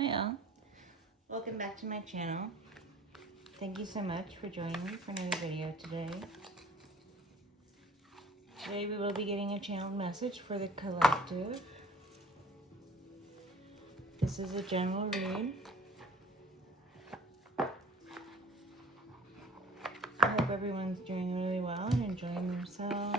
Hi all, welcome back to my channel. Thank you so much for joining me for another video today. Today we will be getting a channeled message for the collective. This is a general read. I hope everyone's doing really well and enjoying themselves.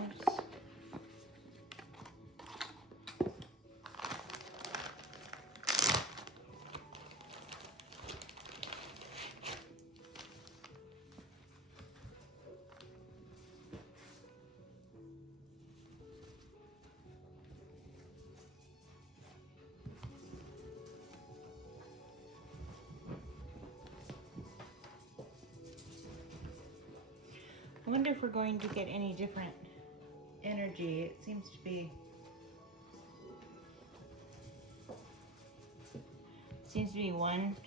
I wonder if we're going to get any different energy. It seems to be one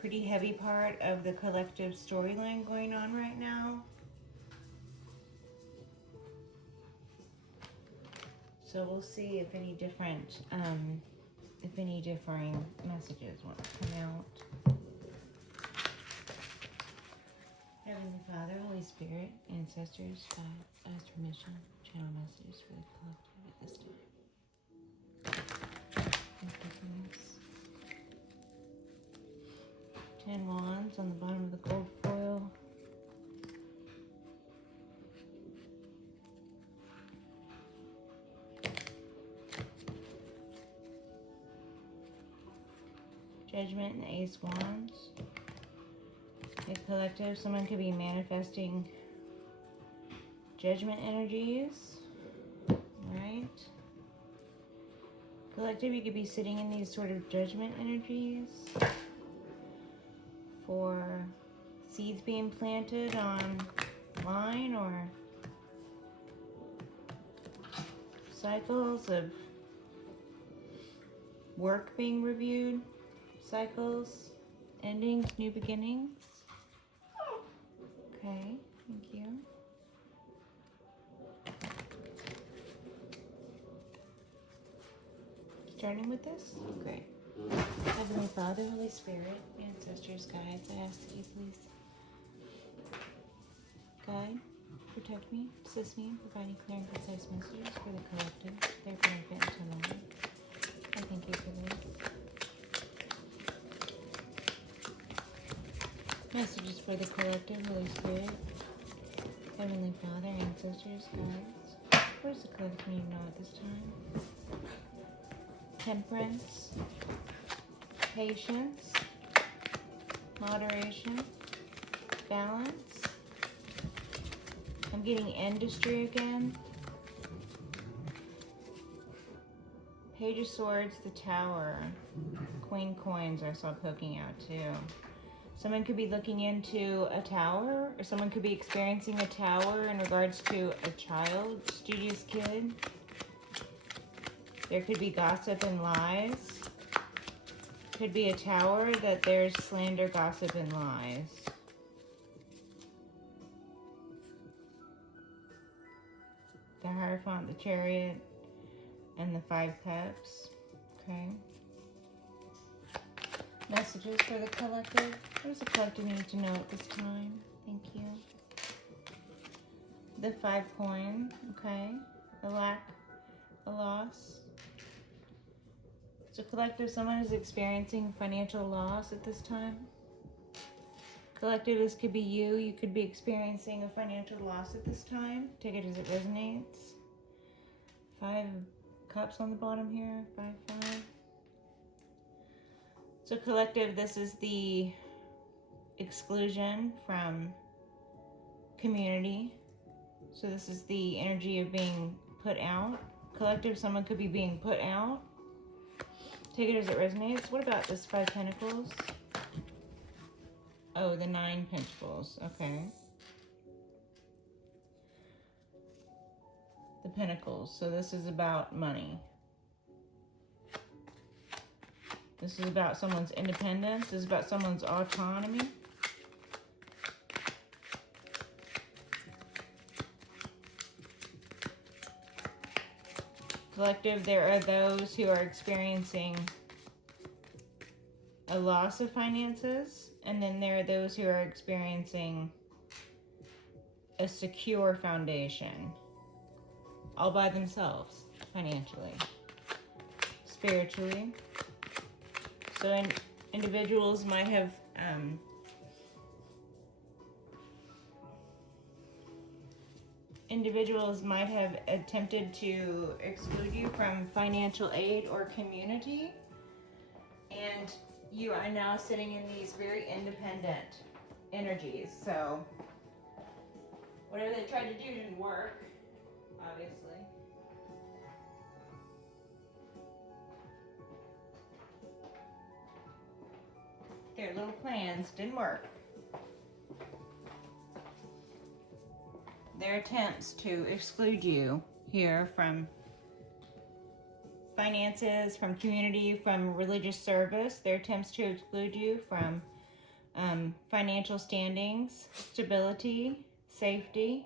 pretty heavy part of the collective storyline going on right now. So we'll see if any different, if any differing messages want to come out. Heavenly Father, Holy Spirit, ancestors, God, ask permission, channel messages for the collective at this time. Thank you for this. 10 wands on the bottom of the gold foil. Judgment and the Ace Wands. The collective, someone could be manifesting judgment energies, right? Collective, you could be sitting in these sort of judgment energies for seeds being planted online or cycles of work being reviewed, cycles, endings, new beginnings. Okay, thank you. Starting with this? Great. Heavenly Father, Holy Spirit, ancestors, guides, I ask that you please guide, protect me, assist me in providing clear and concise messages for the collective, their benefit and knowledge. I thank you for this. Messages for the collective, Holy Spirit, Heavenly Father, ancestors, guides. What does the collective need to know at this time? Temperance, patience, moderation, balance. I'm getting industry again. Page of Swords, the Tower. Queen Coins I saw poking out too. Someone could be looking into a tower, or someone could be experiencing a tower in regards to a child, studious kid. There could be gossip and lies. Could be a tower that there's slander, gossip, and lies. The Hierophant, the Chariot, and the 5 Cups. Okay. Messages for the collective. What does the collective need to know at this time? Thank you. The 5 Coin. Okay. A lack, a loss. So collective, someone is experiencing financial loss at this time. Collective, this could be you. You could be experiencing a financial loss at this time. Take it as it resonates. 5 Cups on the bottom here. 5, 5. So collective, this is the exclusion from community. So this is the energy of being put out. Collective, someone could be being put out. Take it as it resonates. What about this 5 Pentacles? Oh, the 9 Pentacles. Okay. The Pentacles. So this is about money. This is about someone's independence. This is about someone's autonomy. Collective, there are those who are experiencing a loss of finances, and then there are those who are experiencing a secure foundation all by themselves, financially, spiritually. So individuals might have attempted to exclude you from financial aid or community, and you are now sitting in these very independent energies. So whatever they tried to do didn't work, obviously. Their little plans didn't work. Their attempts to exclude you here from finances, from community, from religious service, their attempts to exclude you from financial standings, stability, safety.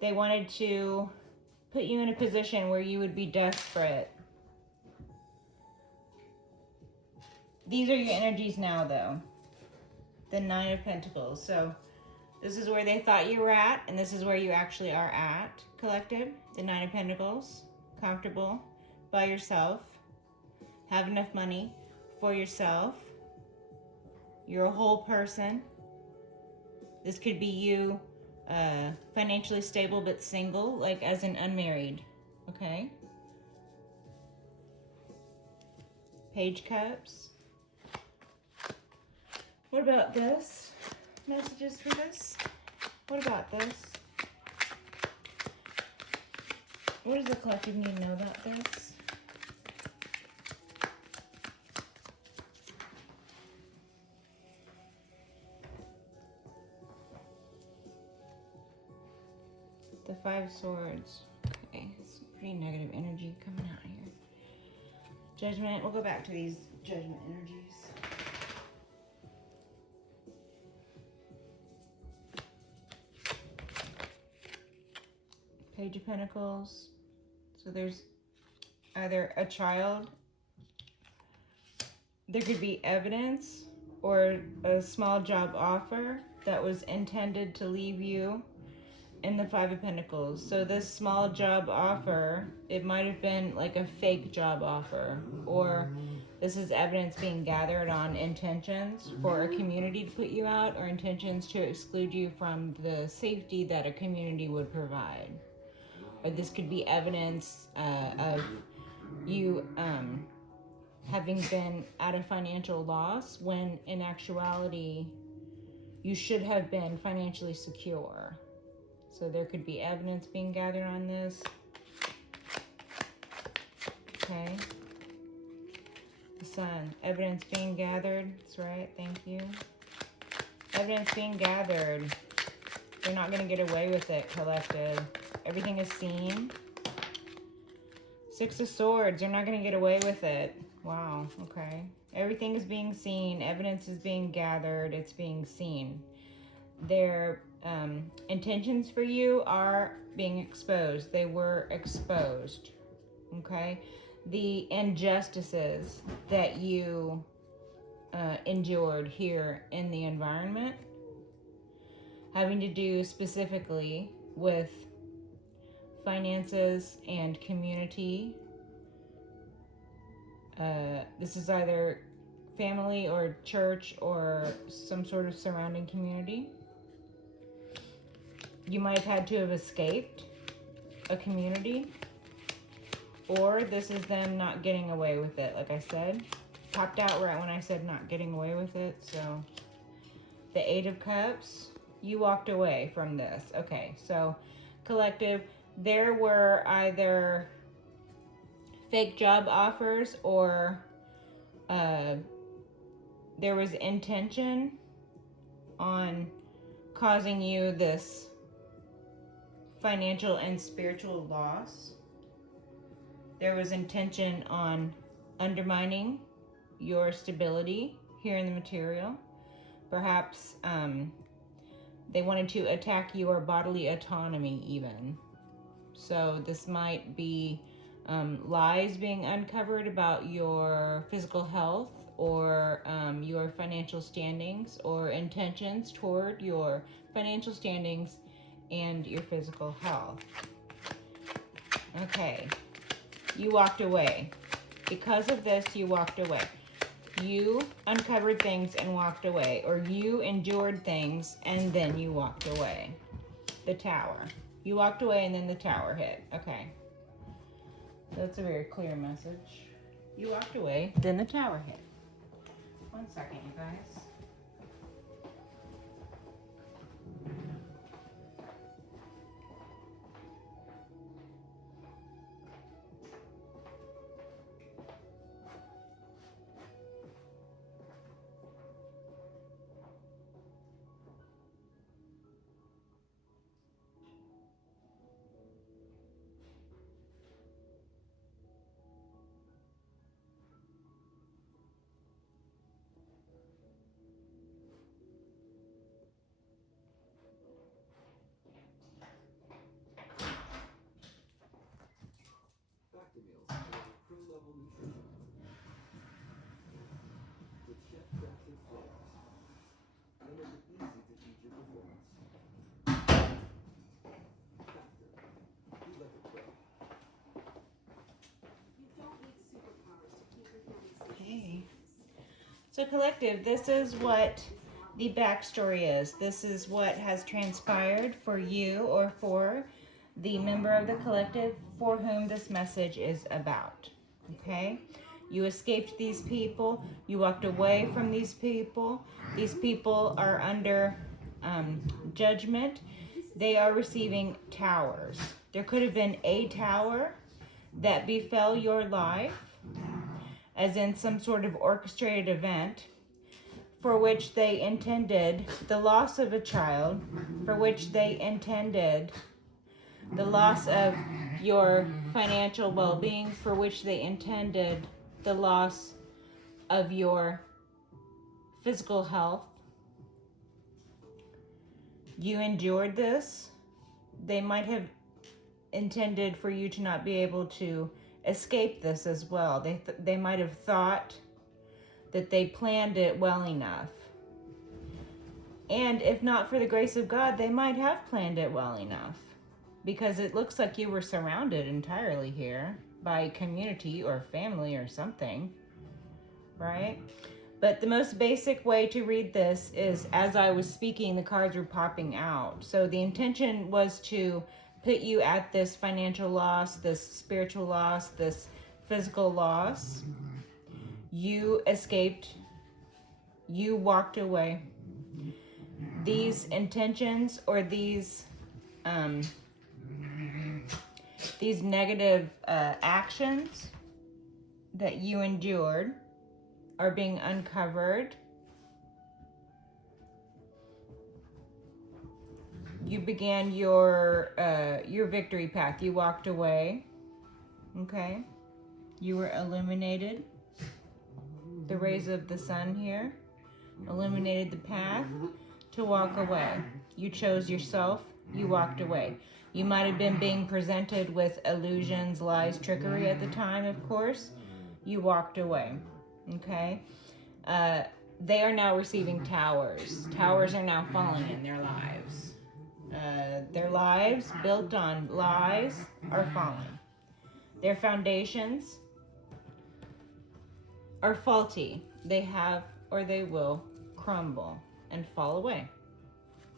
They wanted to put you in a position where you would be desperate. These are your energies now, though. The Nine of Pentacles. So this is where they thought you were at, and this is where you actually are at, collective. The Nine of Pentacles. Comfortable by yourself. Have enough money for yourself. You're a whole person. This could be you financially stable but single, like as an unmarried. Okay? Page Cups. What about this? Messages for this? What about this? What does the collective need to know about this? The Five Swords. Okay, it's pretty negative energy coming out here. Judgment. We'll go back to these judgment energies. Page of Pentacles. So there's either a child, there could be evidence, or a small job offer that was intended to leave you in the Five of Pentacles. So this small job offer, it might have been like a fake job offer, or this is evidence being gathered on intentions for a community to put you out, or intentions to exclude you from the safety that a community would provide. Or this could be evidence of you having been at a financial loss when in actuality you should have been financially secure. So there could be evidence being gathered on this. Okay. The Sun. Evidence being gathered. That's right. Thank you. Evidence being gathered. They're not going to get away with it, collective. Everything is seen. Six of Swords. They're not going to get away with it. Wow. Okay. Everything is being seen. Evidence is being gathered. It's being seen. Their intentions for you are being exposed. They were exposed. Okay. The injustices that you endured here in the environment, having to do specifically with finances and community. This is either family or church or some sort of surrounding community. You might have had to have escaped a community, or this is them not getting away with it. Like I said, popped out right when I said not getting away with it. So the Eight of Cups, you walked away from this. Okay, so collective, there were either fake job offers, or there was intention on causing you this financial and spiritual loss. There was intention on undermining your stability here in the material. Perhaps they wanted to attack your bodily autonomy even. So this might be lies being uncovered about your physical health or your financial standings or intentions toward your financial standings and your physical health. Okay, you walked away. Because of this, you walked away. You uncovered things and walked away, or you endured things and then you walked away. The Tower. You walked away and then the Tower hit. Okay. That's a very clear message. You walked away, then the Tower hit. 1 second, you guys. Okay. So collective, this is what the backstory is. This is what has transpired for you or for the member of the collective for whom this message is about. Okay? You escaped these people. You walked away from these people. These people are under judgment. They are receiving towers. There could have been a tower that befell your life, as in some sort of orchestrated event, for which they intended the loss of a child, for which they intended the loss of your financial well-being, for which they intended the loss of your physical health. You endured this. They might have intended for you to not be able to escape this as well. They might have thought that they planned it well enough. And if not for the grace of God, they might have planned it well enough, because it looks like you were surrounded entirely here by community or family or something, right? But the most basic way to read this is, as I was speaking, the cards were popping out. So the intention was to put you at this financial loss, this spiritual loss, this physical loss. You escaped. You walked away. These intentions or these negative actions that you endured are being uncovered. You began your victory path. You walked away. Okay. You were illuminated. The rays of the sun here illuminated the path to walk away. You chose yourself. You walked away. You might have been being presented with illusions, lies, trickery at the time, of course. You walked away. Okay? They are now receiving towers. Towers are now falling in their lives. Their lives built on lies are falling. Their foundations are faulty. They have or they will crumble and fall away.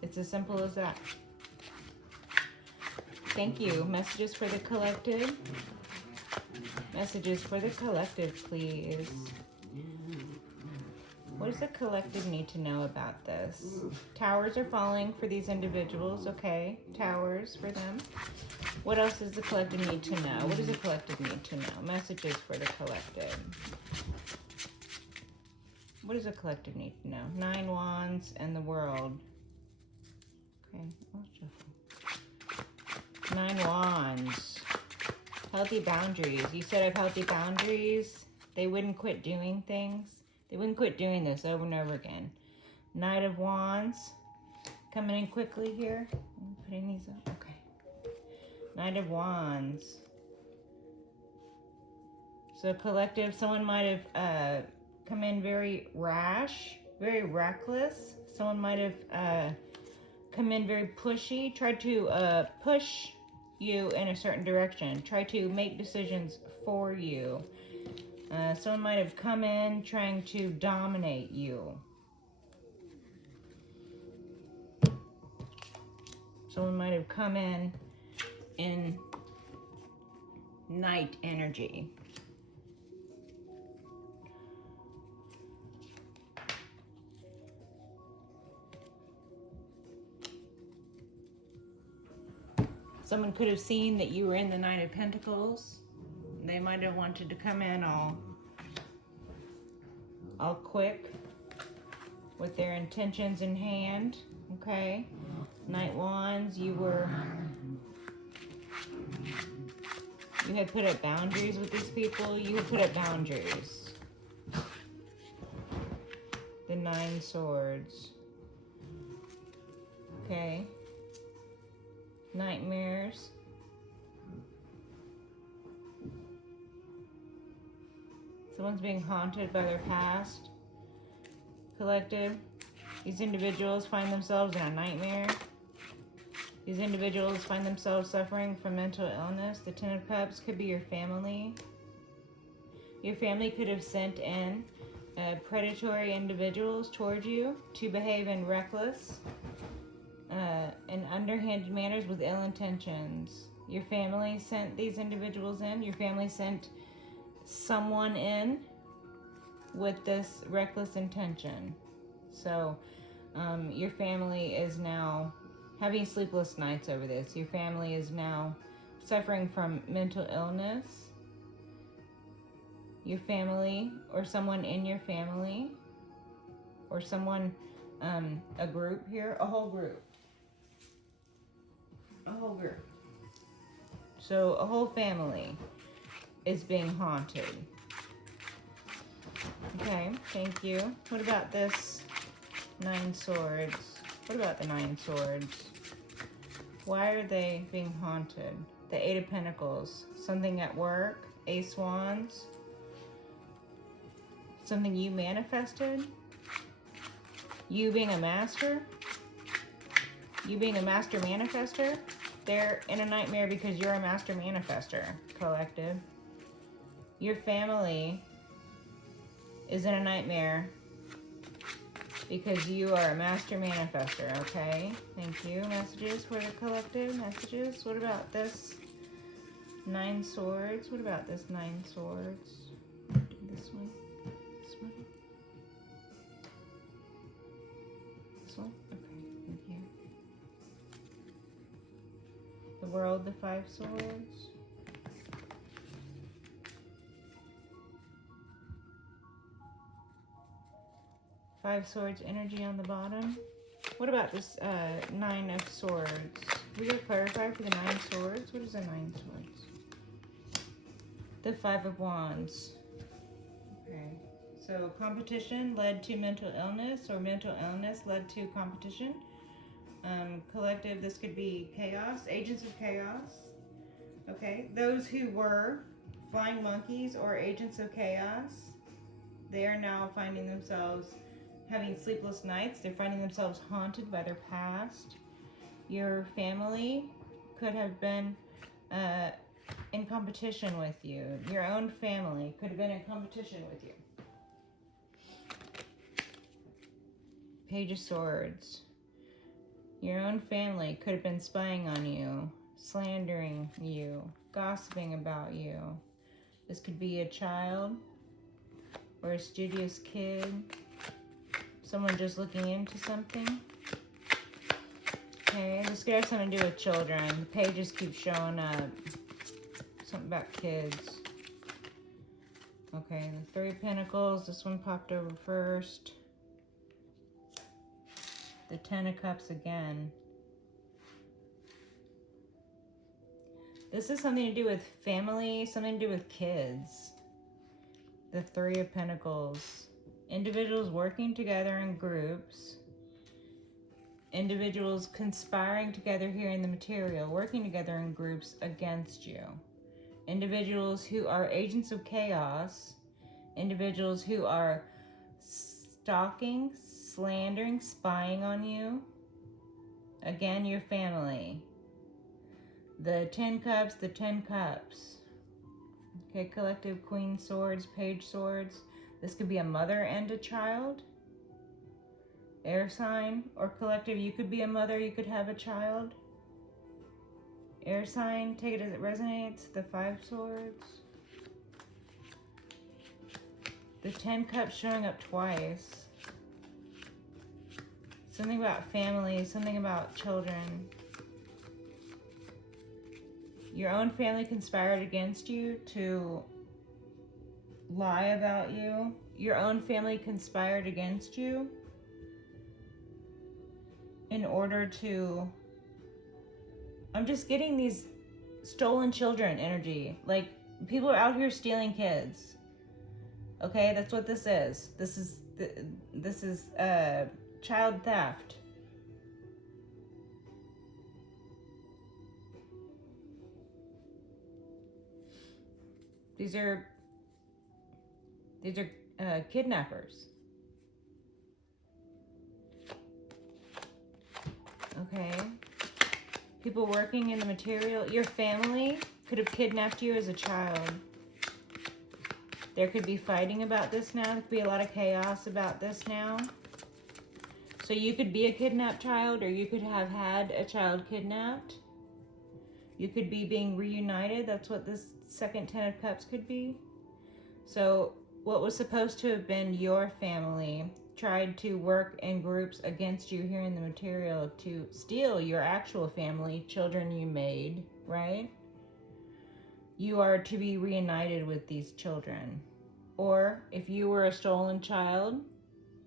It's as simple as that. Thank you. Messages for the collective. Messages for the collective, please. What does the collective need to know about this? Towers are falling for these individuals. Okay, towers for them. What else does the collective need to know? What does the collective need to know? Messages for the collective. What does the collective need to know? 9 Wands and the World. Okay, I'll shuffle. 9 Wands. Healthy boundaries. You said have healthy boundaries. They wouldn't quit doing things. They wouldn't quit doing this over and over again. Knight of Wands. Coming in quickly here. I'm putting these up. Okay. Knight of Wands. So collective, someone might have come in very rash, very reckless. Someone might have come in very pushy, tried to push you in a certain direction, try to make decisions for you. Someone might have come in trying to dominate you. Someone might have come in night energy. Someone could have seen that you were in the Nine of Pentacles. They might have wanted to come in all quick with their intentions in hand. Okay. Knight Wands, you had put up boundaries with these people. You had put up boundaries. The Nine Swords. Okay. Nightmares. Someone's being haunted by their past. Collective. These individuals find themselves in a nightmare. These individuals find themselves suffering from mental illness. The Ten of Cups could be your family. Your family could have sent in predatory individuals towards you to behave in reckless and underhanded manners with ill intentions. Your family sent these individuals in. Your family sent someone in with this reckless intention. So your family is now having sleepless nights over this. Your family is now suffering from mental illness. Your family or someone in your family or someone, a group here, a whole group. A whole group. So a whole family is being haunted. Okay, thank you. What about this Nine Swords? What about the Nine Swords? Why are they being haunted? The Eight of Pentacles. Something at work. Ace Wands. Something you manifested. You being a master. You being a master manifester. They're in a nightmare because you're a master manifester, collective. Your family is in a nightmare because you are a master manifester, okay? Thank you. Messages for the collective. Messages. What about this Nine Swords? What about this Nine Swords? This one. This one. This one. Okay. Thank you. The World, the Five Swords. Five Swords energy on the bottom. What about this Nine of Swords? We gotta clarify for the Nine Swords. What is the Nine Swords? The Five of Wands. Okay. So competition led to mental illness, or mental illness led to competition. Collective, this could be chaos, agents of chaos. Okay. Those who were flying monkeys or agents of chaos, they are now finding themselves having sleepless nights. They're finding themselves haunted by their past. Your family could have been in competition with you. Your own family could have been in competition with you. Page of Swords. Your own family could have been spying on you, slandering you, gossiping about you. This could be a child or a studious kid. Someone just looking into something. Okay, this could have something to do with children. The pages keep showing up. Something about kids. Okay, the Three of Pentacles. This one popped over first. The Ten of Cups again. This is something to do with family, something to do with kids. The Three of Pentacles. Individuals working together in groups. Individuals conspiring together here in the material, working together in groups against you. individuals who are agents of chaos, individuals who are stalking, slandering, spying on you. Again, your family. The 10 cups, the 10 cups. Okay, collective, Queen Swords, Page Swords. This could be a mother and a child. Air sign. Or collective, you could be a mother, you could have a child. Air sign, take it as it resonates. The 5 swords. The 10 cups showing up twice. Something about family, something about children. Your own family conspired against you to lie about you. Your own family conspired against you in order to... I'm just getting these stolen children energy. Like, people are out here stealing kids. Okay, that's what this is. This is child theft. These are kidnappers. Okay. People working in the material. Your family could have kidnapped you as a child. There could be fighting about this now. There could be a lot of chaos about this now. So you could be a kidnapped child, or you could have had a child kidnapped. You could be being reunited. That's what this second 10 of cups could be. So what was supposed to have been your family tried to work in groups against you here in the material to steal your actual family, children you made, right? You are to be reunited with these children. Or if you were a stolen child,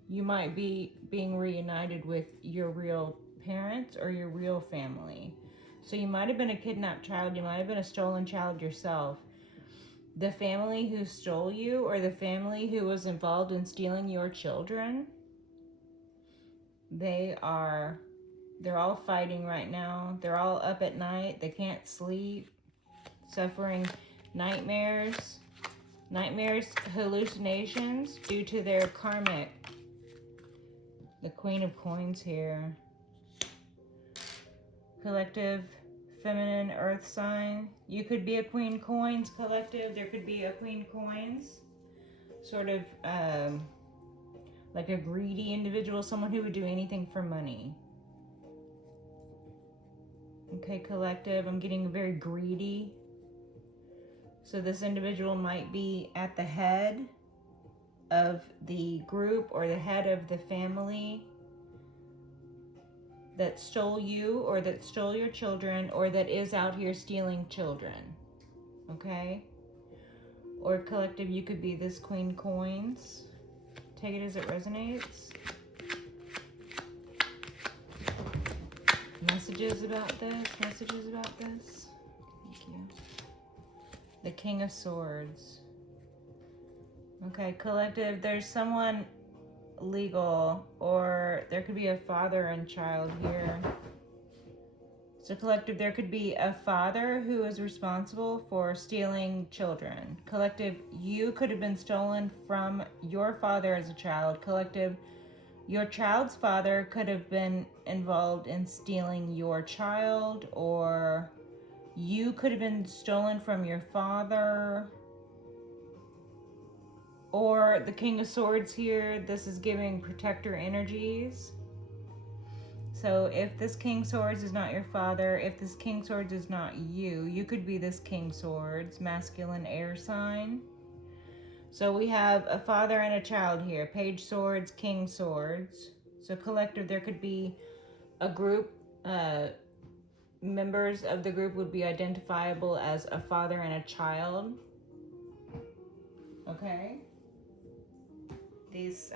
you might be being reunited with your real parents or your real family. So you might have been a kidnapped child, you might have been a stolen child yourself. The family who stole you, or the family who was involved in stealing your children, they're all fighting right now. They're all up at night. They can't sleep, suffering nightmares, hallucinations due to their karmic. The Queen of Coins here. Collective, feminine, earth sign. You could be a Queen Coins, collective. There could be a Queen Coins. Sort of like a greedy individual, someone who would do anything for money. Okay, collective, I'm getting very greedy. So this individual might be at the head of the group or the head of the family that stole you, or that stole your children, or that is out here stealing children. Okay? Or collective, you could be this Queen Coins. Take it as it resonates. Messages about this. Thank you. The King of Swords. Okay, collective, there's someone legal, or there could be a father and child here. So collective, there could be a father who is responsible for stealing children. Collective, you could have been stolen from your father as a child. Collective, your child's father could have been involved in stealing your child, or you could have been stolen from your father. Or the King of Swords here, this is giving protector energies. So if this King Swords is not your father, if this King Swords is not you, you could be this King Swords, masculine air sign. So we have a father and a child here, Page Swords, King Swords. So collective, there could be a group, members of the group would be identifiable as a father and a child. Okay? These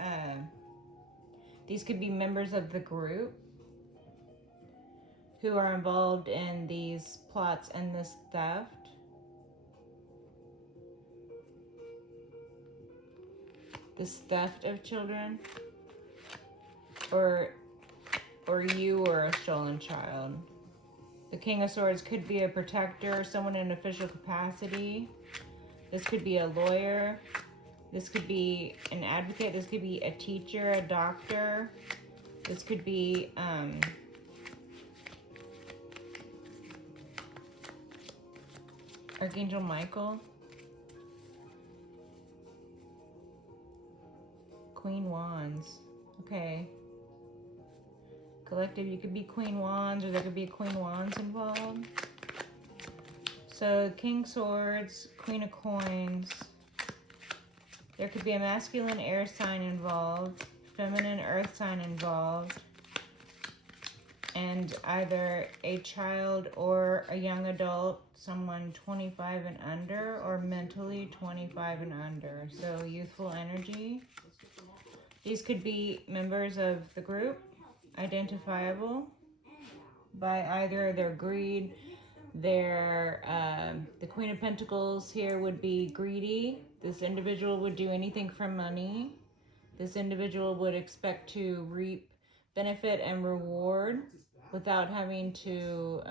could be members of the group who are involved in these plots and this theft. This theft of children. Or you were a stolen child. The King of Swords could be a protector, someone in official capacity. This could be a lawyer. This could be an advocate. This could be a teacher, a doctor. This could be Archangel Michael. Queen Wands. Okay. Collective, you could be Queen Wands, or there could be Queen Wands involved. So King Swords, Queen of Coins. There could be a masculine air sign involved, feminine earth sign involved, and either a child or a young adult, someone 25 and under, or mentally 25 and under. So youthful energy. These could be members of the group, identifiable by either their greed, the Queen of Pentacles here would be greedy. This individual would do anything for money. This individual would expect to reap benefit and reward without having to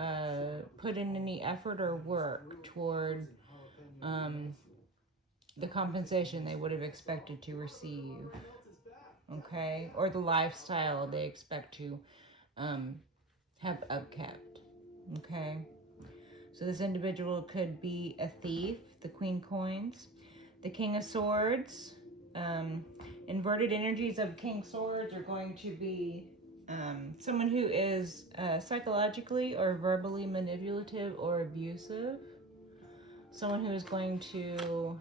put in any effort or work toward the compensation they would have expected to receive. Okay? Or the lifestyle they expect to have upkept. Okay? So this individual could be a thief, the Queen Coins, the King of Swords. Inverted energies of King Swords are going to be someone who is psychologically or verbally manipulative or abusive. Someone who is going to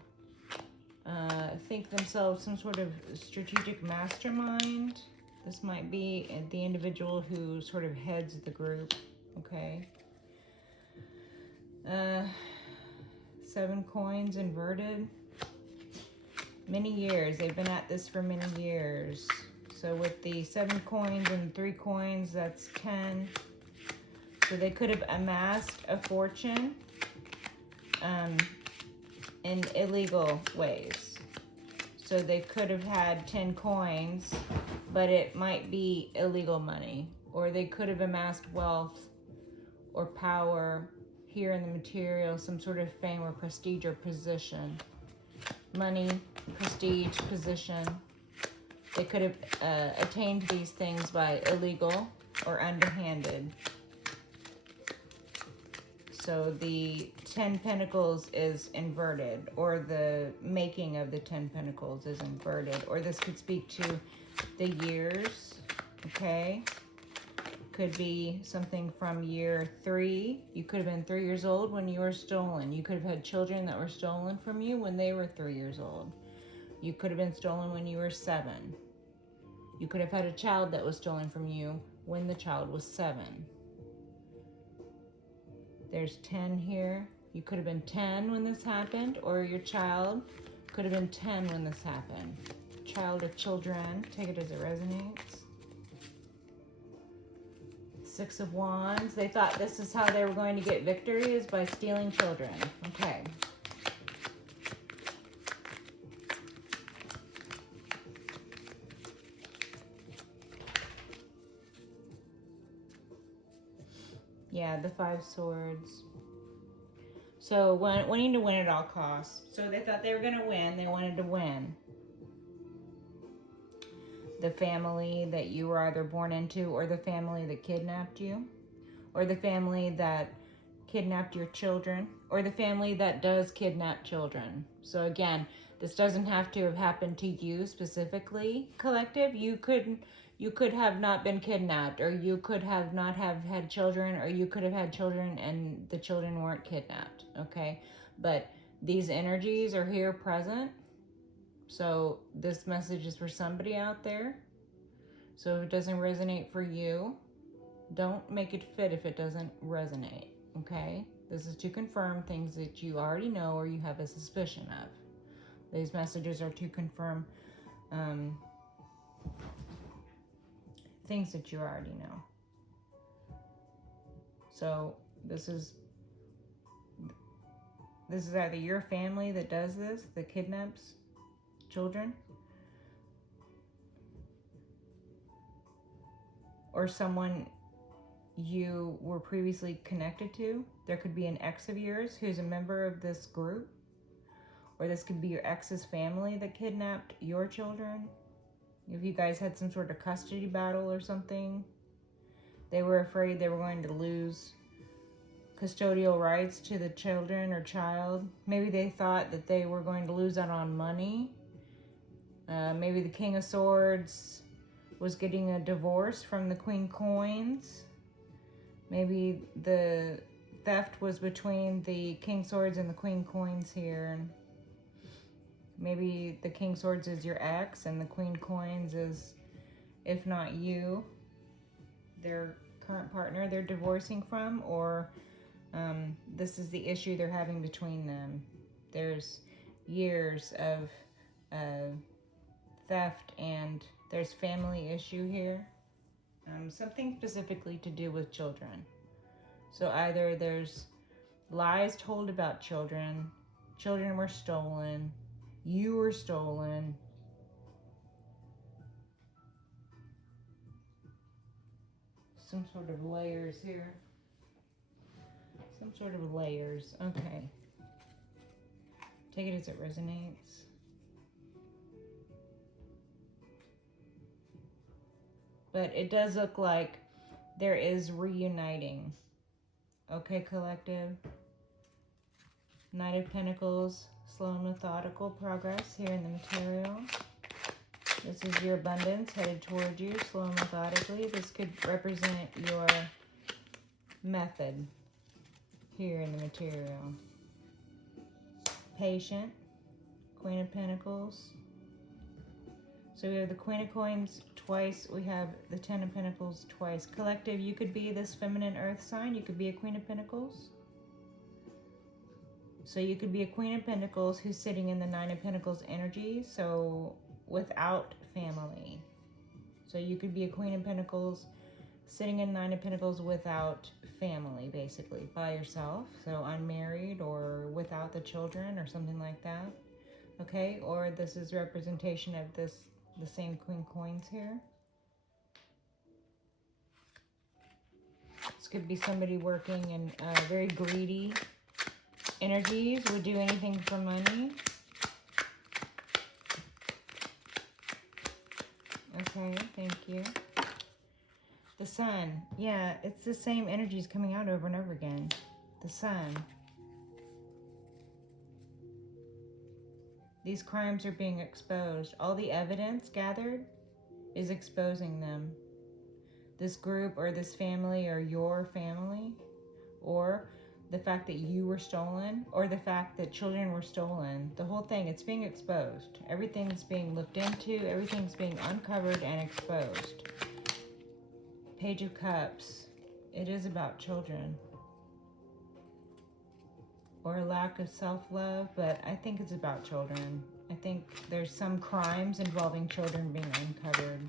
think themselves some sort of strategic mastermind. This might be the individual who sort of heads the group. Okay. 7 coins inverted. Many years. They've been at this for many years. So with the 7 coins and 3 coins, that's 10. So they could have amassed a fortune in illegal ways. So they could have had 10 coins, but it might be illegal money. Or they could have amassed wealth or power here in the material, some sort of fame or prestige or position. Money, prestige, position. They could have attained these things by illegal or underhanded. So the 10 Pentacles is inverted, or the making of the 10 Pentacles is inverted, or this could speak to the years, okay? Could be something from year 3. You could have been 3 years old when you were stolen. You could have had children that were stolen from you when they were 3 years old. You could have been stolen when you were 7. You could have had a child that was stolen from you when the child was 7. There's 10 here. You could have been 10 when this happened, or your child could have been 10 when this happened. Child or children, take it as it resonates. 6 of Wands. They thought this is how they were going to get victory, is by stealing children. Okay. Yeah, the 5 Swords. So wanting to win at all costs. So they thought they were going to win. They wanted to win. The family that you were either born into, or the family that kidnapped you, or the family that kidnapped your children, or the family that does kidnap children. So again, this doesn't have to have happened to you specifically, collective. You could have not been kidnapped, or you could have not have had children, or you could have had children and the children weren't kidnapped, okay? But these energies are here present. So this message is for somebody out there. So if it doesn't resonate for you, don't make it fit if it doesn't resonate, okay? This is to confirm things that you already know or you have a suspicion of. These messages are to confirm things that you already know. So this is either your family that does this, that kidnaps children, or someone you were previously connected to. There could be an ex of yours who's a member of this group, or this could be your ex's family that kidnapped your children. If you guys had some sort of custody battle or something, they were afraid they were going to lose custodial rights to the children or child. Maybe they thought that they were going to lose out on money. Maybe the King of Swords was getting a divorce from the Queen Coins. Maybe the theft was between the King Swords and the Queen Coins here. Maybe the King Swords is your ex and the Queen Coins is, if not you, their current partner they're divorcing from, or this is the issue they're having between them. There's years of theft and there's family issue here. Something specifically to do with children. So either there's lies told about children, children were stolen, you were stolen. Some sort of layers here. Some sort of layers. Okay. Take it as it resonates. But it does look like there is reuniting. Okay, collective. Knight of Pentacles, slow and methodical progress here in the material. This is your abundance headed towards you, slow and methodically. This could represent your method here in the material. Patient, Queen of Pentacles. So we have the Queen of Coins twice. We have the Ten of Pentacles twice. Collective, you could be this feminine earth sign. You could be a Queen of Pentacles. So you could be a Queen of Pentacles who's sitting in the Nine of Pentacles energy. So without family. So you could be a Queen of Pentacles sitting in Nine of Pentacles without family, basically, by yourself. So unmarried or without the children or something like that. Okay, or this is representation of the same Queen Coins here. This could be somebody working in very greedy energies, would do anything for money. Okay, thank you. The Sun. Yeah, it's the same energies coming out over and over again. The Sun. These crimes are being exposed. All the evidence gathered is exposing them. This group or this family or your family, or the fact that you were stolen, or the fact that children were stolen. The whole thing, it's being exposed. Everything's being looked into. Everything's being uncovered and exposed. Page of Cups. It is about children. Or a lack of self-love, but I think it's about children. I think there's some crimes involving children being uncovered.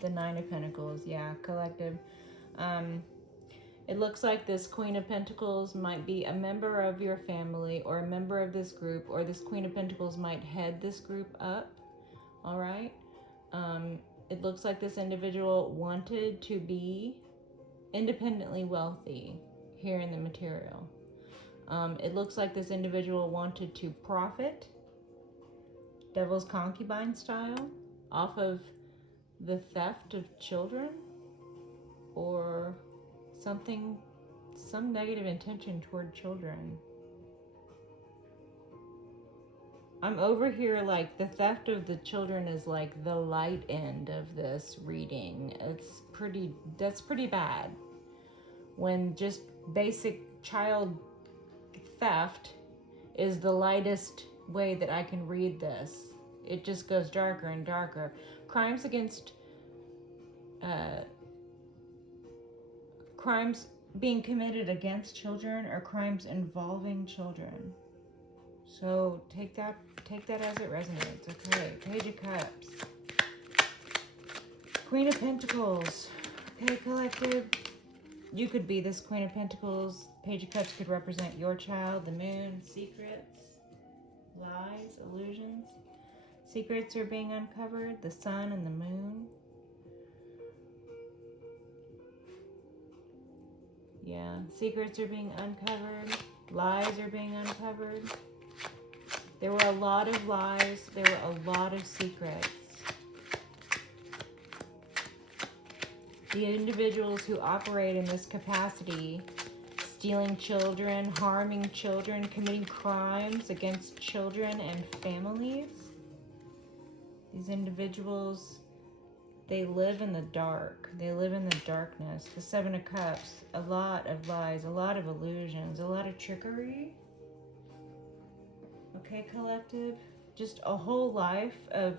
The Nine of Pentacles, yeah, collective. It looks like this Queen of Pentacles might be a member of your family or a member of this group, or this Queen of Pentacles might head this group up, all right? It looks like this individual wanted to be independently wealthy here in the material. It looks like this individual wanted to profit, Devil's Concubine style, off of the theft of children, or something, some negative intention toward children. I'm over here like the theft of the children is like the light end of this reading. That's pretty bad. When just basic child theft is the lightest way that I can read this. It just goes darker and darker. Crimes against, crimes being committed against children or crimes involving children. So take that as it resonates. Okay, Page of Cups. Queen of Pentacles. Okay, collective. You could be this Queen of Pentacles. Page of Cups could represent your child, the moon, secrets, lies, illusions. Secrets are being uncovered. The sun and the moon. Yeah, secrets are being uncovered. Lies are being uncovered. There were a lot of lies. There were a lot of secrets. The individuals who operate in this capacity, stealing children, harming children, committing crimes against children and families, these individuals, they live in the dark. They live in the darkness. The Seven of Cups, a lot of lies, a lot of illusions, a lot of trickery. Okay, collective? Just a whole life of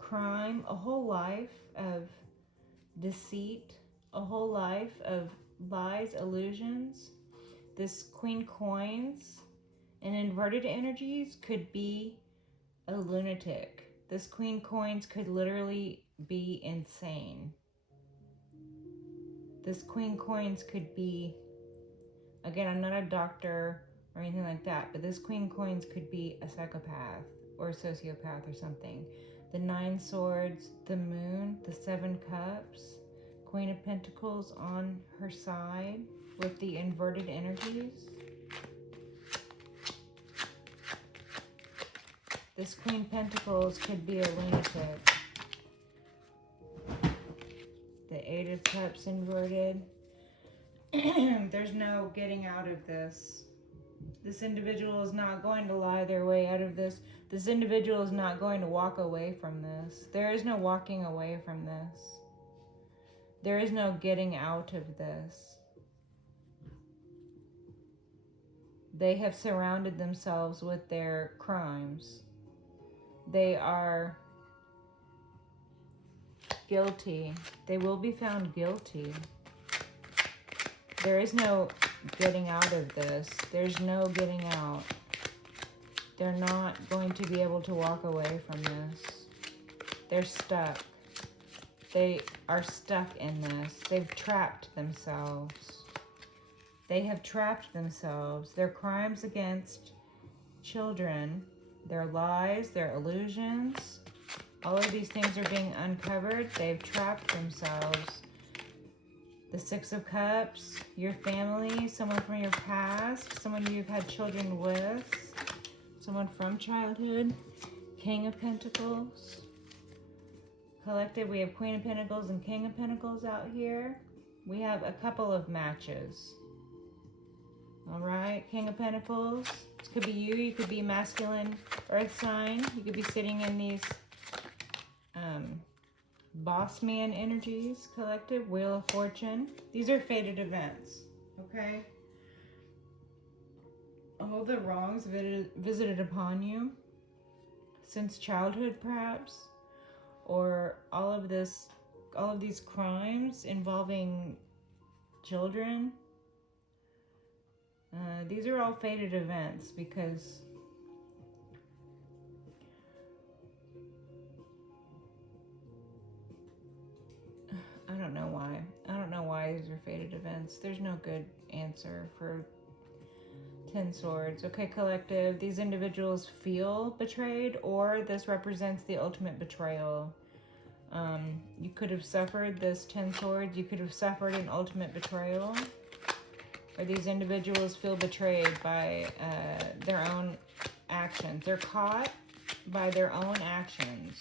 crime, a whole life of deceit, a whole life of lies, illusions. This Queen Coins and inverted energies could be a lunatic. This Queen Coins could literally be insane. This Queen Coins could be, again, I'm not a doctor or anything like that, but this Queen Coins could be a psychopath or a sociopath or something. The Nine Swords, the Moon, the Seven Cups, Queen of Pentacles on her side with the inverted energies. This Queen Pentacles could be a lunatic. The Eight of Cups inverted. There's no getting out of this. This individual is not going to lie their way out of this. This individual is not going to walk away from this. There is no walking away from this. There is no getting out of this. They have surrounded themselves with their crimes. They are guilty. They will be found guilty. There is no getting out of this. There's no getting out. They're not going to be able to walk away from this. They're stuck. They are stuck in this. They've trapped themselves. They have trapped themselves. Their crimes against children, their lies, their illusions, all of these things are being uncovered. They've trapped themselves. The Six of Cups, your family, someone from your past, someone you've had children with, someone from childhood. King of Pentacles. Collective, we have Queen of Pentacles and King of Pentacles out here. We have a couple of matches. All right, King of Pentacles. This could be you. You could be masculine earth sign. You could be sitting in these boss man energies. Collective, Wheel of Fortune. These are fated events, okay? All the wrongs visited upon you since childhood, perhaps, or all of these crimes involving children. These are all fated events because I don't know why. I don't know why these are fated events. There's no good answer for 10 Swords. Okay, collective. These individuals feel betrayed, or this represents the ultimate betrayal. You could have suffered this 10 Swords. You could have suffered an ultimate betrayal. Or these individuals feel betrayed by their own actions. They're caught by their own actions.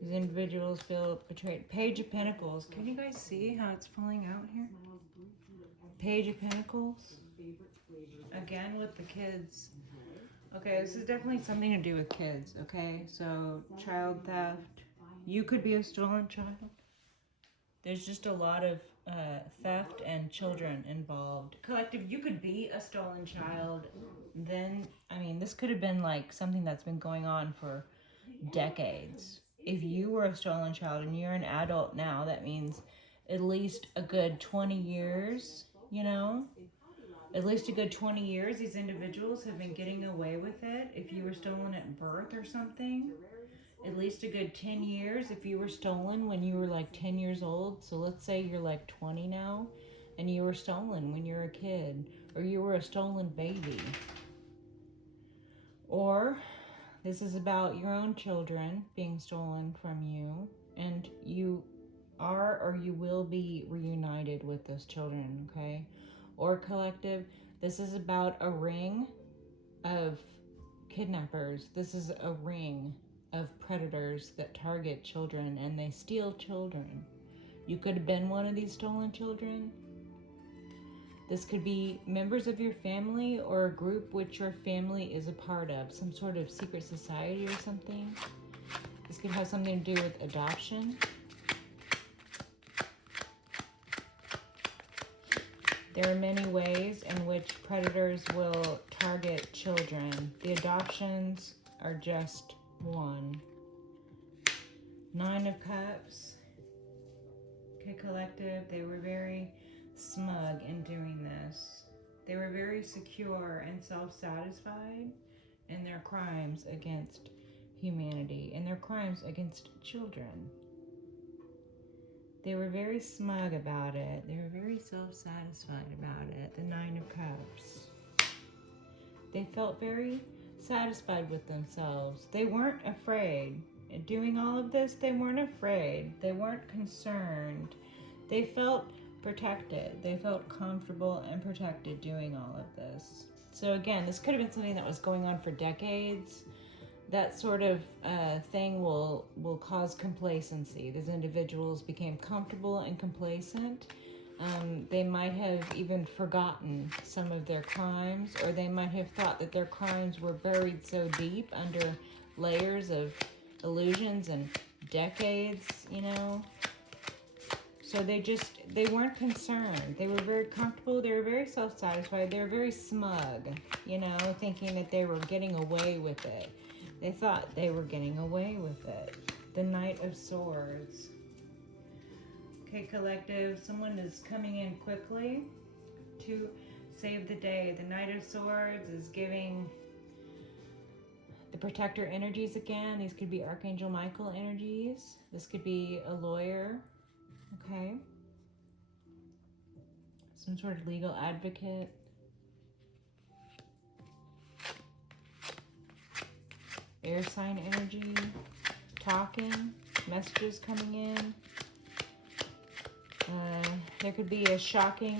These individuals feel betrayed. Page of Pentacles. Can you guys see how it's falling out here? Page of Pentacles. Again with the kids. Okay, this is definitely something to do with kids, okay? So, child theft. You could be a stolen child. There's just a lot of theft and children involved. Collective, you could be a stolen child. Then, I mean, this could have been like something that's been going on for decades. If you were a stolen child and you're an adult now, that means at least a good 20 years, you know? At least a good 20 years, these individuals have been getting away with it. If you were stolen at birth or something, at least a good 10 years if you were stolen when you were like 10 years old. So let's say you're like 20 now and you were stolen when you were a kid, or you were a stolen baby. Or This is about your own children being stolen from you, and you are or you will be reunited with those children, okay? Or collective, this is about a ring of kidnappers. This is a ring of predators that target children and they steal children. You could have been one of these stolen children. This could be members of your family or a group which your family is a part of, some sort of secret society or something. This could have something to do with adoption. There are many ways in which predators will target children. The adoptions are just one. 9 of Cups. Okay, collective, they were very smug in doing this. They were very secure and self-satisfied in their crimes against humanity and their crimes against children. They were very smug about it. They were very self-satisfied about it. The 9 of Cups. They felt very satisfied with themselves. They weren't afraid. Doing all of this, they weren't afraid. They weren't concerned. They felt protected. They felt comfortable and protected doing all of this. So again, this could have been something that was going on for decades. That sort of thing will cause complacency. These individuals became comfortable and complacent. They might have even forgotten some of their crimes, or they might have thought that their crimes were buried so deep under layers of illusions and decades, you know. So they weren't concerned. They were very comfortable. They were very self-satisfied. They were very smug, you know, thinking that they were getting away with it. They thought they were getting away with it. The Knight of Swords. Okay, collective, someone is coming in quickly to save the day. The Knight of Swords is giving the protector energies again. These could be Archangel Michael energies. This could be a lawyer, okay? Some sort of legal advocate. Air sign energy, talking, messages coming in. There could be a shocking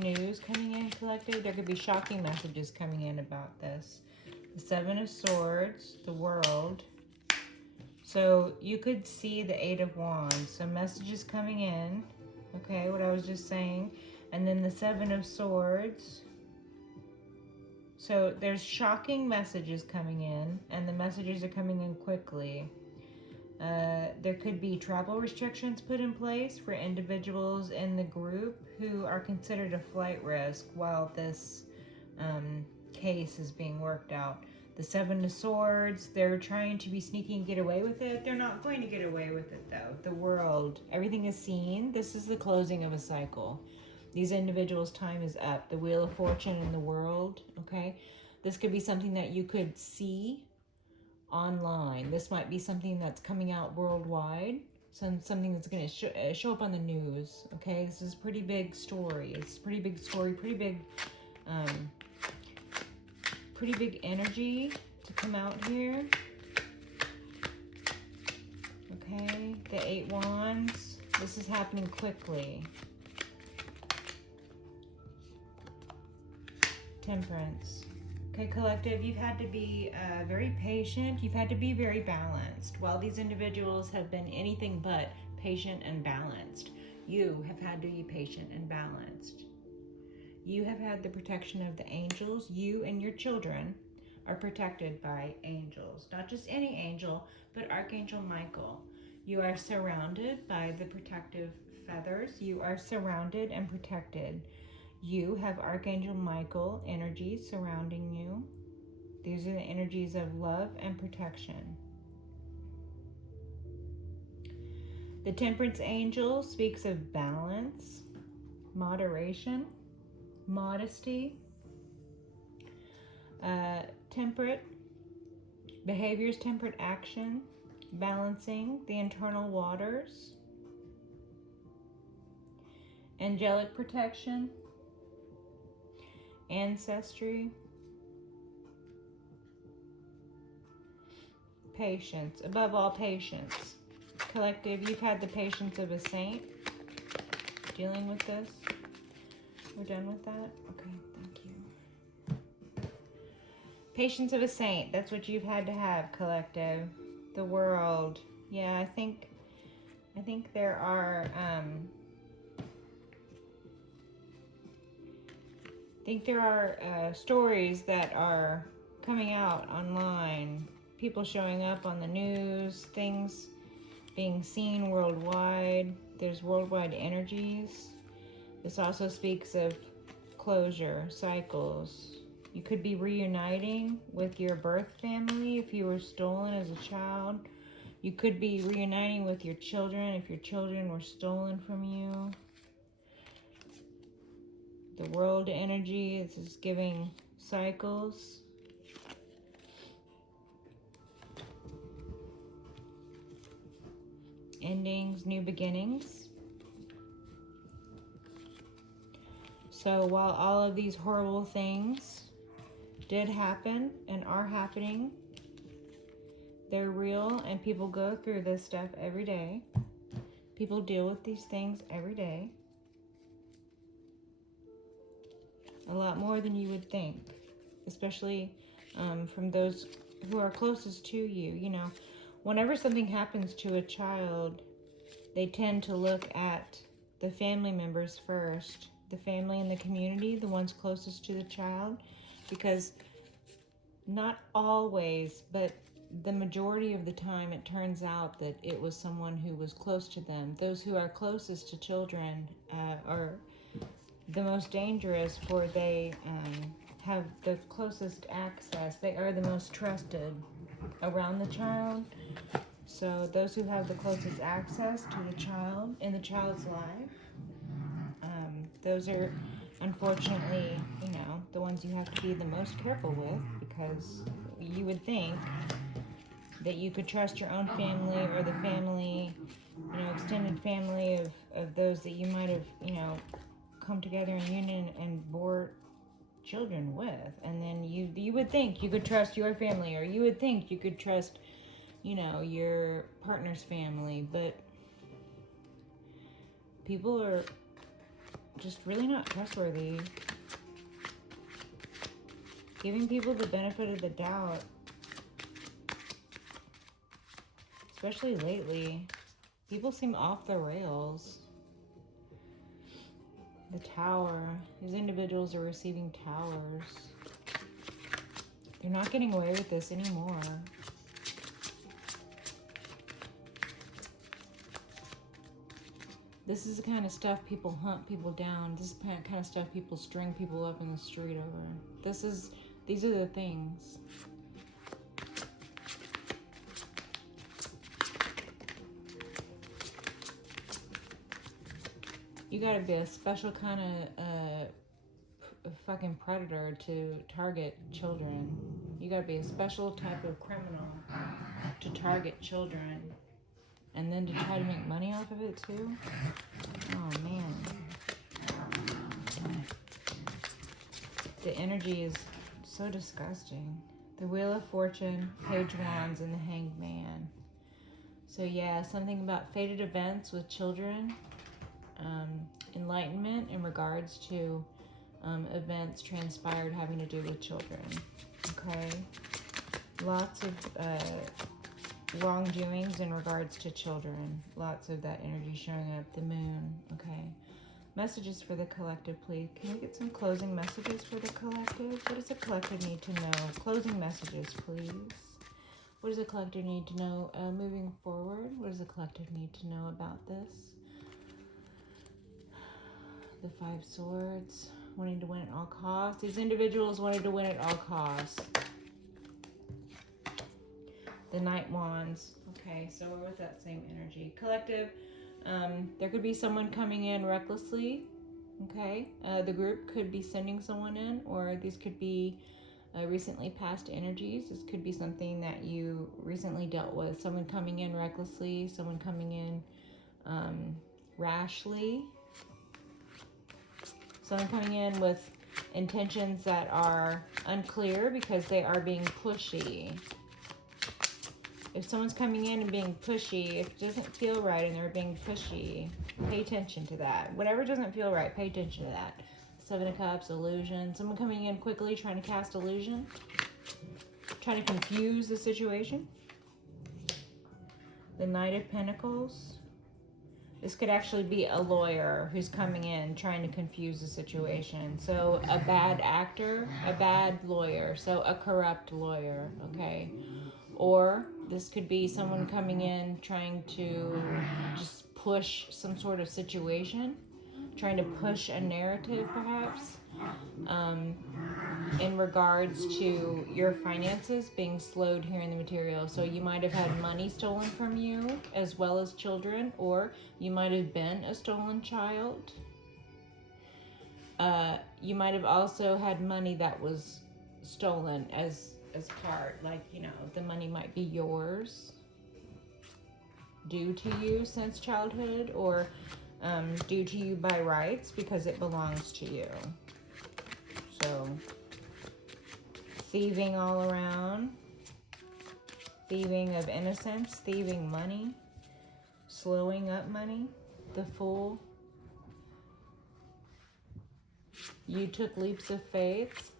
news coming in, collective. There could be shocking messages coming in about this. The 7 of Swords, the World. So you could see the 8 of Wands. So messages coming in, okay, what I was just saying. And then the 7 of Swords. So there's shocking messages coming in, and the messages are coming in quickly. There could be travel restrictions put in place for individuals in the group who are considered a flight risk while this case is being worked out. The 7 of Swords, they're trying to be sneaky and get away with it. They're not going to get away with it though. The World, everything is seen. This is the closing of a cycle. These individuals' time is up. The Wheel of Fortune and the World, okay? This could be something that you could see online. This might be something that's coming out worldwide. Something that's going to show up on the news, okay? This is a pretty big story. It's a pretty big story, pretty big energy to come out here. Okay, the 8 Wands. This is happening quickly. Temperance. Okay, collective, you've had to be very patient. You've had to be very balanced. While these individuals have been anything but patient and balanced, you have had to be patient and balanced. You have had the protection of the angels. You and your children are protected by angels. Not just any angel, but Archangel Michael. You are surrounded by the protective feathers. You are surrounded and protected. You have Archangel Michael energies surrounding you. These are the energies of love and protection. The Temperance Angel speaks of balance, moderation, modesty, temperate behaviors, temperate action, balancing the internal waters, angelic protection, ancestry, Patience. Above all, patience. Collective, you've had the patience of a saint dealing with this. We're done with that? Okay, thank you. Patience of a saint. That's what you've had to have, collective. The world. Yeah, I think there are stories that are coming out online, people showing up on the news, things being seen worldwide. There's worldwide energies. This also speaks of closure, cycles. You could be reuniting with your birth family if you were stolen as a child. You could be reuniting with your children if your children were stolen from you. The world energy is giving cycles. Endings, new beginnings. So while all of these horrible things did happen and are happening, they're real, and people go through this stuff every day. People deal with these things every day. A lot more than you would think, especially from those who are closest to you. You know, whenever something happens to a child, they tend to look at the family members first, the family and the community, the ones closest to the child, because not always, but the majority of the time it turns out that it was someone who was close to them. Those who are closest to children are the most dangerous, for they have the closest access. They are the most trusted around the child. So those who have the closest access to the child in the child's life, those are unfortunately, you know, the ones you have to be the most careful with, because you would think that you could trust your own family or the family, you know, extended family of those that you might have, you know, come together in union and bore children with. And then you would think you could trust your family, or you would think you could trust, you know, your partner's family. But people are just really not trustworthy. Giving people the benefit of the doubt, especially lately, people seem off the rails. The Tower. These individuals are receiving towers. They're not getting away with this anymore. This is the kind of stuff people hunt people down. This is the kind of stuff people string people up in the street over. These are the things. You gotta be a special kind of fucking predator to target children. You gotta be a special type of criminal to target children. And then to try to make money off of it too? Oh man. The energy is so disgusting. The Wheel of Fortune, Page Wands, and the Hanged Man. So yeah, something about fated events with children. Enlightenment in regards to events transpired having to do with children. Okay? Lots of wrongdoings in regards to children. Lots of that energy showing up. The moon. Okay? Messages for the collective, please. Can we get some closing messages for the collective? What does the collective need to know? Closing messages, please. What does the collective need to know moving forward? What does the collective need to know about this? The Five Swords, wanting to win at all costs. These individuals wanted to win at all costs. The Knight Wands. Okay, so we're with that same energy. Collective, there could be someone coming in recklessly. Okay, the group could be sending someone in, or these could be recently past energies. This could be something that you recently dealt with. Someone coming in recklessly, someone coming in rashly. Someone coming in with intentions that are unclear because they are being pushy. If someone's coming in and being pushy, if it doesn't feel right and they're being pushy, pay attention to that. Whatever doesn't feel right, pay attention to that. 7 of Cups, illusion. Someone coming in quickly trying to cast illusion. Trying to confuse the situation. The Knight of Pentacles. This could actually be a lawyer who's coming in trying to confuse the situation. So a bad actor, a bad lawyer. So a corrupt lawyer, okay? Or this could be someone coming in trying to just push some sort of situation, trying to push a narrative perhaps, in regards to your finances being slowed here in the material. So you might have had money stolen from you as well as children, or you might have been a stolen child. You might have also had money that was stolen as part, like, you know, the money might be yours, due to you since childhood, or due to you by rights because it belongs to you. So, thieving all around, thieving of innocence, thieving money, slowing up money, the Fool. You took leaps of faith.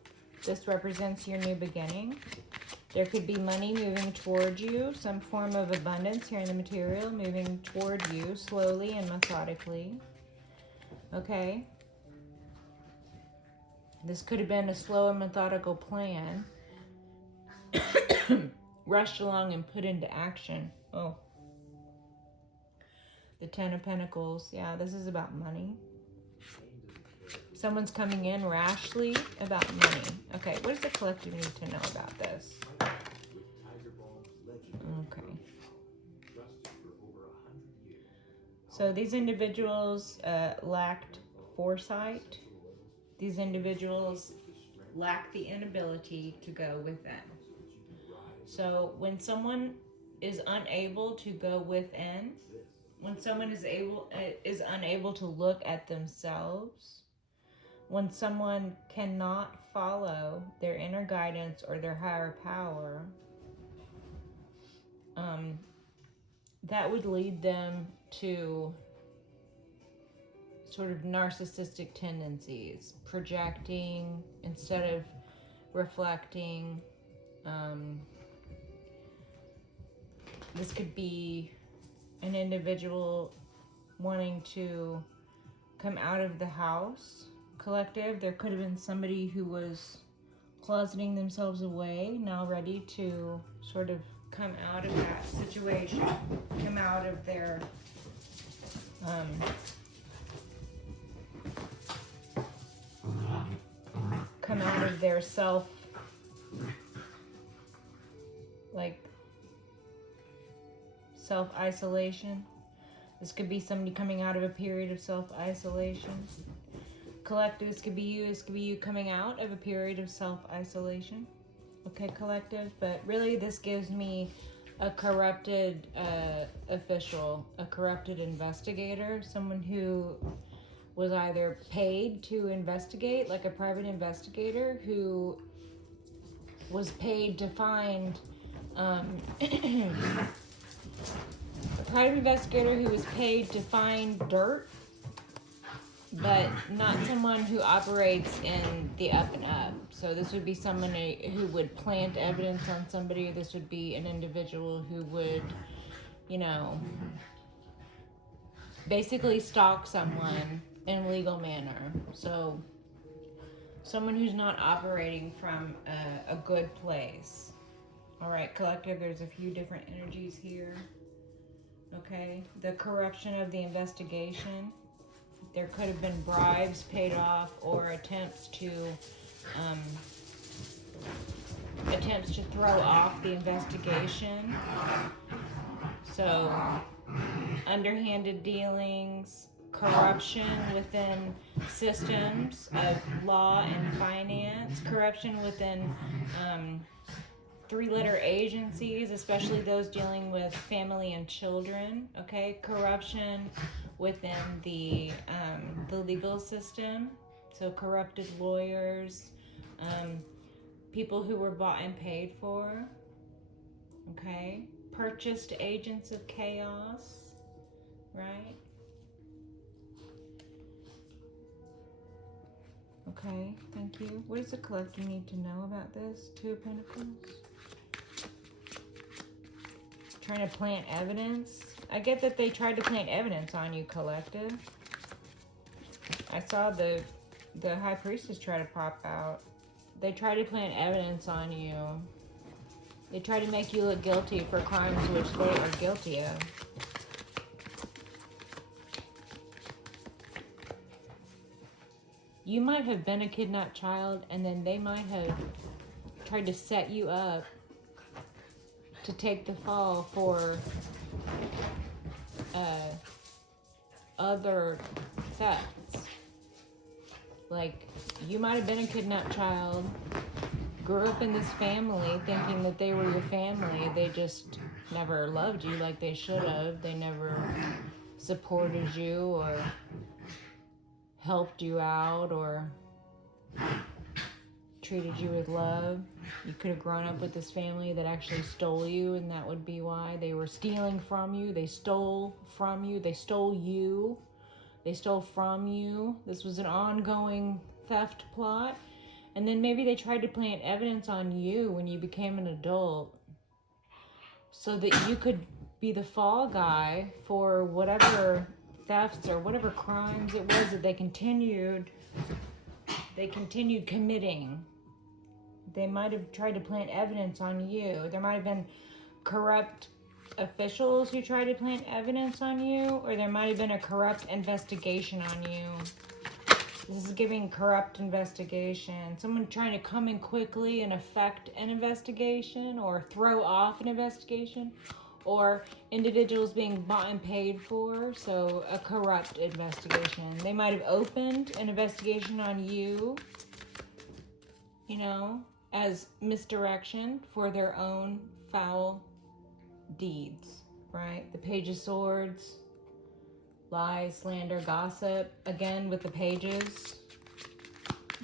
This represents your new beginning. There could be money moving toward you, some form of abundance here in the material, moving toward you slowly and methodically. Okay? This could have been a slow and methodical plan, rushed along and put into action. Oh. The 10 of Pentacles. Yeah, this is about money. Someone's coming in rashly about money. Okay, what does the collective need to know about this? Okay. So these individuals lacked foresight. These individuals lack the inability to go within. So when someone is unable to go within, when someone is unable to look at themselves, when someone cannot follow their inner guidance or their higher power, that would lead them to sort of narcissistic tendencies, projecting instead of reflecting. This could be an individual wanting to come out of the house collective. There could have been somebody who was closeting themselves away, now ready to sort of come out of that situation, come out of their self, like self-isolation. This could be somebody coming out of a period of self-isolation. Collective, this could be you coming out of a period of self-isolation. Okay, collective, but really this gives me a corrupted official, a corrupted investigator, someone who was either paid to investigate, like a private investigator who was paid to find a private investigator who was paid to find dirt, but not someone who operates in the up and up. So this would be someone who would plant evidence on somebody. This would be an individual who would, you know, basically stalk someone in a legal manner. So someone who's not operating from a good place. All right, collective, there's a few different energies here. Okay, the corruption of the investigation. There could have been bribes paid off or attempts to throw off the investigation. So underhanded dealings, corruption within systems of law and finance, corruption within three-letter agencies, especially those dealing with family and children. Okay, corruption within the legal system. So corrupted lawyers, people who were bought and paid for. Okay, purchased agents of chaos, right? Okay, thank you. What does the collector need to know about this? Two of Pentacles. Trying to plant evidence. I get that they tried to plant evidence on you, collective. I saw the High Priestess try to pop out. They tried to plant evidence on you. They tried to make you look guilty for crimes which they are guilty of. You might have been a kidnapped child, and then they might have tried to set you up to take the fall for other thefts. Like, you might have been a kidnapped child, grew up in this family thinking that they were your family. They just never loved you like they should have. They never supported you or helped you out or treated you with love. You could have grown up with this family that actually stole you, and that would be why they were stealing from you. They stole from you. They stole you. They stole from you. This was an ongoing theft plot. And then maybe they tried to plant evidence on you when you became an adult so that you could be the fall guy for whatever thefts or whatever crimes it was that they continued committing. They might have tried to plant evidence on you. There might have been corrupt officials who tried to plant evidence on you, or there might have been a corrupt investigation on you. This is giving corrupt investigation. Someone trying to come in quickly and affect an investigation or throw off an investigation, or individuals being bought and paid for, so a corrupt investigation. They might have opened an investigation on you, you know, as misdirection for their own foul deeds, right? The Page of Swords, lies, slander, gossip, again with the pages.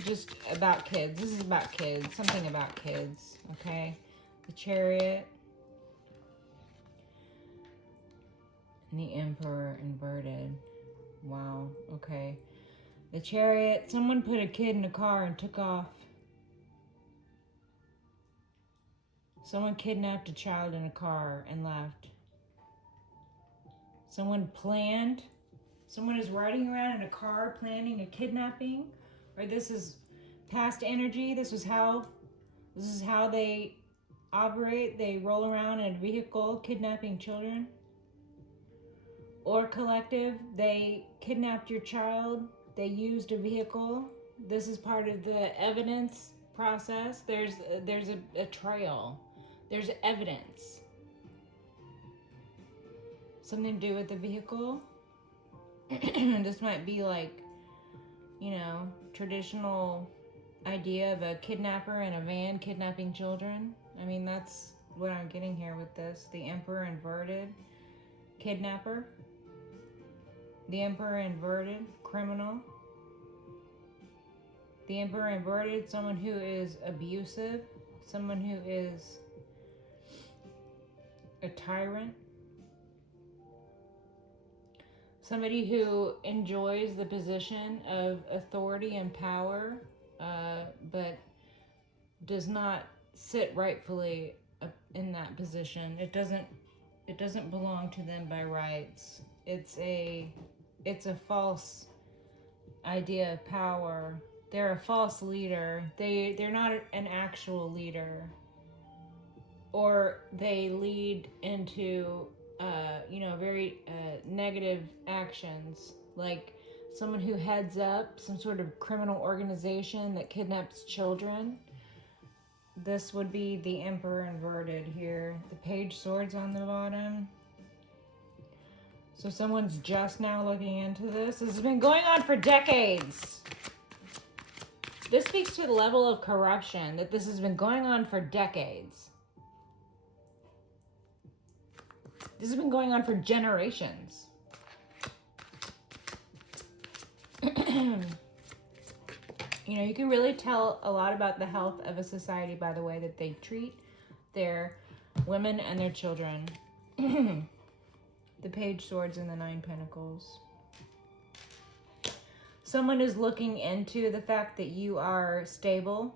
Just about kids. This is about kids, something about kids, okay? The Chariot. And the Emperor inverted. Wow, okay. The Chariot, someone put a kid in a car and took off. Someone kidnapped a child in a car and left. Someone planned. Someone is riding around in a car planning a kidnapping. Or this is past energy. This is how they operate. They roll around in a vehicle kidnapping children. Or collective, they kidnapped your child. They used a vehicle. This is part of the evidence process. There's a trail. There's evidence. Something to do with the vehicle. This might be like, you know, traditional idea of a kidnapper in a van kidnapping children. I mean, that's what I'm getting here with this. The Emperor inverted, kidnapper. The Emperor inverted, criminal. The Emperor inverted, someone who is abusive, someone who is a tyrant. Somebody who enjoys the position of authority and power, but does not sit rightfully in that position. It doesn't belong to them by rights. It's a false idea of power. They're a false leader. They're not an actual leader. Or they lead into very negative actions, like someone who heads up some sort of criminal organization that kidnaps children. This would be the Emperor inverted here. The Page Swords on the bottom. So someone's just now looking into this. This has been going on for decades. This speaks to the level of corruption, that this has been going on for decades. This has been going on for generations. You know, you can really tell a lot about the health of a society by the way that they treat their women and their children. The Page Swords and the Nine Pentacles. Someone is looking into the fact that you are stable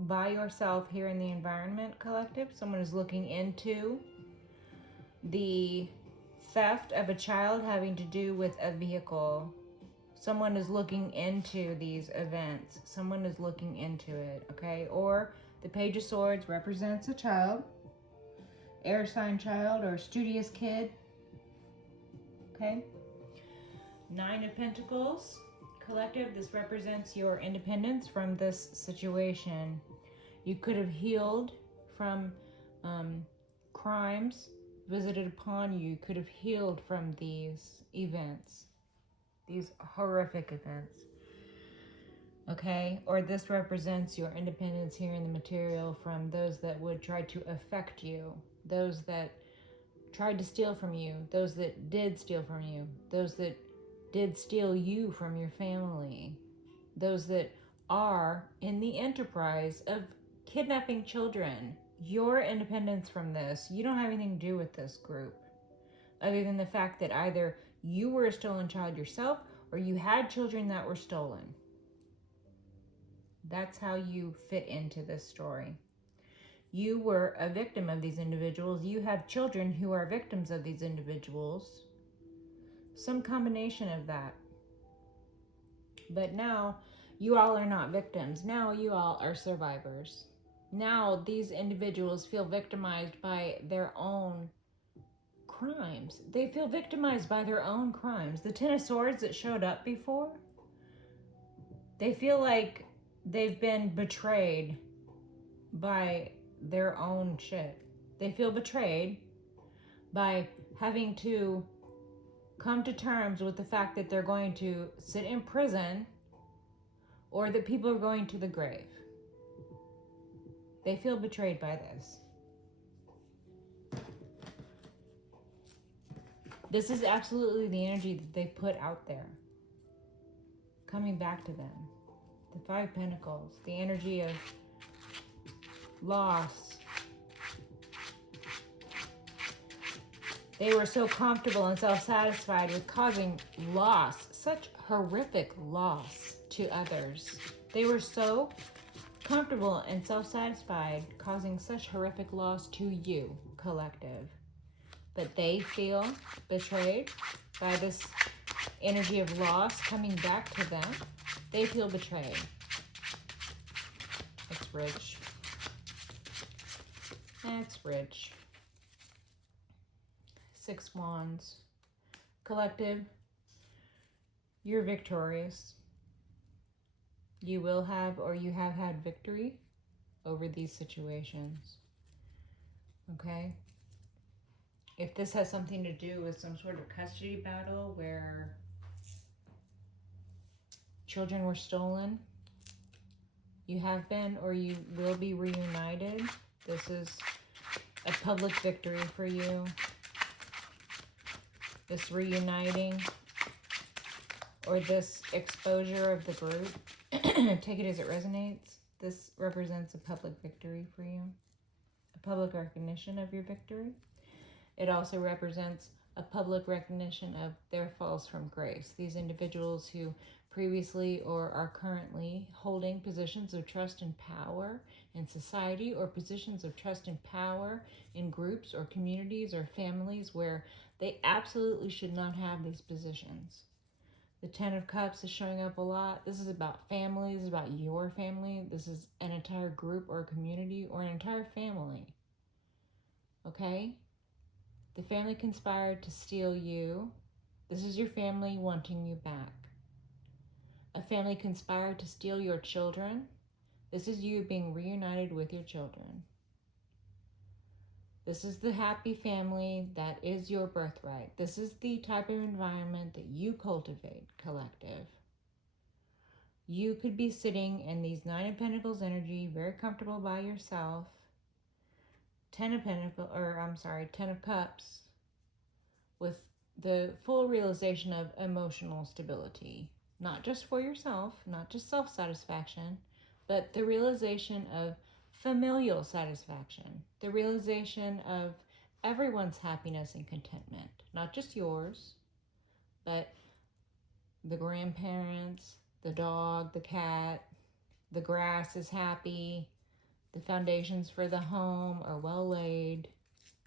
by yourself here in the environment, collective. Someone is looking into the theft of a child having to do with a vehicle. Someone is looking into these events. Someone is looking into it, okay? Or the Page of Swords represents a child, air sign child or studious kid, okay? Nine of Pentacles. Collective, this represents your independence from this situation. You could have healed from crimes visited upon you. You could have healed from these events, these horrific events. Okay? Or this represents your independence here in the material from those that would try to affect you, those that tried to steal from you, those that did steal from you, those that did steal you from your family, those that are in the enterprise of kidnapping children. Your independence from this, you don't have anything to do with this group, other than the fact that either you were a stolen child yourself or you had children that were stolen. That's how you fit into this story. You were a victim of these individuals. You have children who are victims of these individuals. Some combination of that. But now, you all are not victims. Now you all are survivors. Now these individuals feel victimized by their own crimes. They feel victimized by their own crimes. The Ten of Swords that showed up before, they feel like they've been betrayed by their own shit. They feel betrayed by having to come to terms with the fact that they're going to sit in prison or that people are going to the grave. They feel betrayed by this. This is absolutely the energy that they put out there, coming back to them. The Five of Pentacles, the energy of loss. They were so comfortable and self-satisfied with causing loss, such horrific loss to others. They were so comfortable and self-satisfied causing such horrific loss to you, collective. But they feel betrayed by this energy of loss coming back to them. They feel betrayed. It's rich. It's rich. Six Wands. Collective, you're victorious. You will have, or you have had, victory over these situations. Okay? If this has something to do with some sort of custody battle where children were stolen, you have been or you will be reunited. This is a public victory for you. This reuniting or this exposure of the group, take it as it resonates. This represents a public victory for you, a public recognition of your victory. It also represents a public recognition of their falls from grace. These individuals who previously or are currently holding positions of trust and power in society, or positions of trust and power in groups or communities or families where they absolutely should not have these positions. The Ten of Cups is showing up a lot. This is about families, this is about your family. This is an entire group or community or an entire family. Okay? The family conspired to steal you. This is your family wanting you back. A family conspired to steal your children. This is you being reunited with your children. This is the happy family that is your birthright. This is the type of environment that you cultivate, collective. You could be sitting in these Nine of Pentacles energy, very comfortable by yourself. Ten of Cups, with the full realization of emotional stability. Not just for yourself, not just self-satisfaction, but the realization of Familial satisfaction, the realization of everyone's happiness and contentment, not just yours, but the grandparents, the dog, the cat, the grass is happy, the foundations for the home are well laid.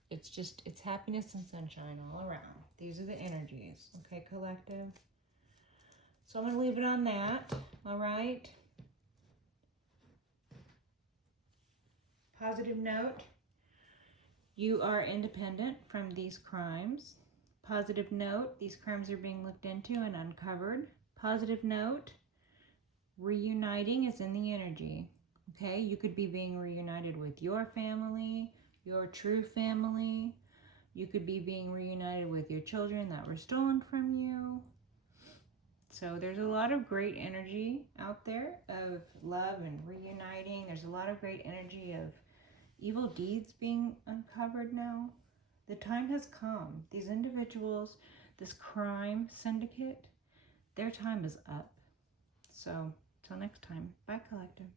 It's happiness and sunshine all around. These are the energies, okay, collective? So I'm going to leave it on that, all right? Positive note, you are independent from these crimes. Positive note, these crimes are being looked into and uncovered. Positive note, reuniting is in the energy, okay? You could be being reunited with your family, your true family. You could be being reunited with your children that were stolen from you. So there's a lot of great energy out there of love and reuniting. There's a lot of great energy of evil deeds being uncovered now. The time has come. These individuals, this crime syndicate, their time is up. So, till next time. Bye, collective.